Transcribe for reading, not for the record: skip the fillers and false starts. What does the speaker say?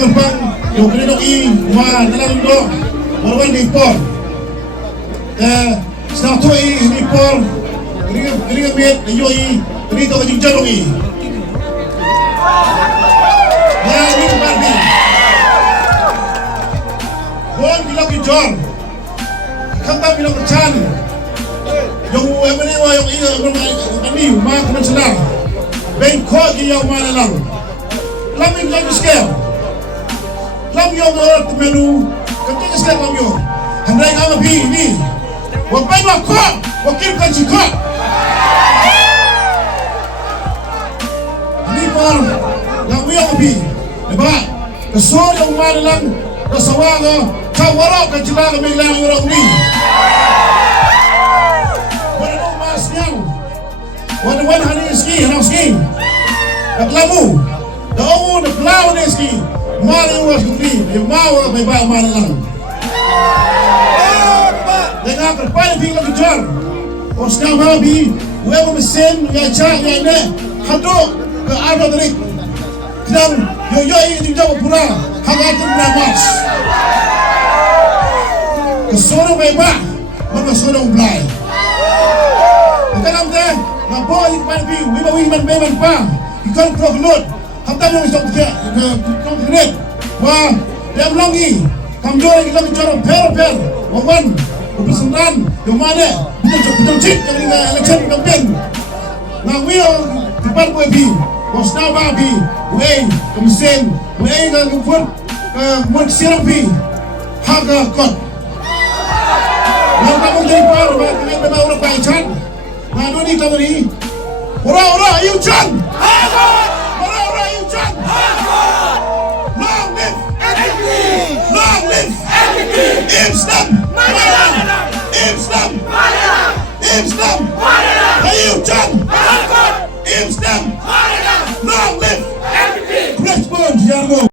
Pang yung kanilang nalang do marwan di por sa to ni por kanilang met yo dito ka Jong na ni Barbie kon bilang Jong kanta bilang Chan yung yung kami mga sila ben ko giyaw mana lang laming lang scale lam yung menu ketika scale lam yung handai ngam bi ni wa bai wa ko wa kim kan chi ko ni par lam yung bi diba kesor yung mana lang kasawaga kawara kan jila may lang orang ni wala mas yang wala hani ski hanang ski kaklamu daungu na plau ni ski mali was kutri yung mawa may ba mana lang dengan kerpain tinggal kejar os na mabi weba mesin ya cha ya ne hado ke arba tarik dan yo ini juga pura hagatin na mas kesoro may ba mga sorong Blei kalam te na boy man bi wiman pa ikon prognot hamtam yung isang tiga konkret wah dem longi kamdor kita bicara per wawan upasandan yung mana betul cik ketika election campaign na wio depan ko bi was na ba bi wey komisen wey na ngupur mon sirang bi haga kot na kamu jadi par ba kini ba ora pa chan na do ni kamari ora ayu chan ora ayu chan long live Islam ayu chan Islam long live Blackburn Jong